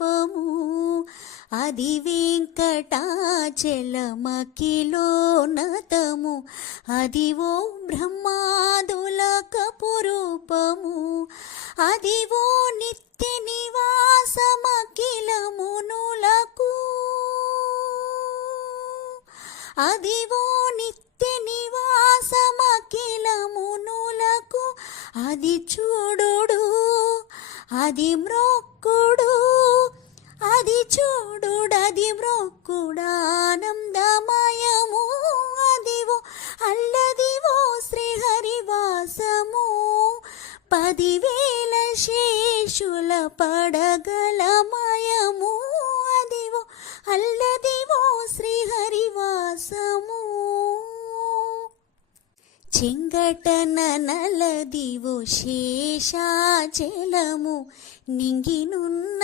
రూపము అది వెంకటాచలమఖిలోన్నతము అదివో బ్రహ్మాదుల కపురూపము అదివో నిత్య నివాసమఖిలమునులకు అదివో నిత్య నివాసమఖిలమునులకు అది చూడుడు అది మ్రొక్కుడు అది చూడుడది మ్రొక్కుడానందమయము అదివో అల్లదివో శ్రీహరివాసము 10,000 శేషుల పడగలమయము అదివో అల్లదివో శ్రీహరివాసము చెంగటన నలదివో శేషాచలము నింగినున్న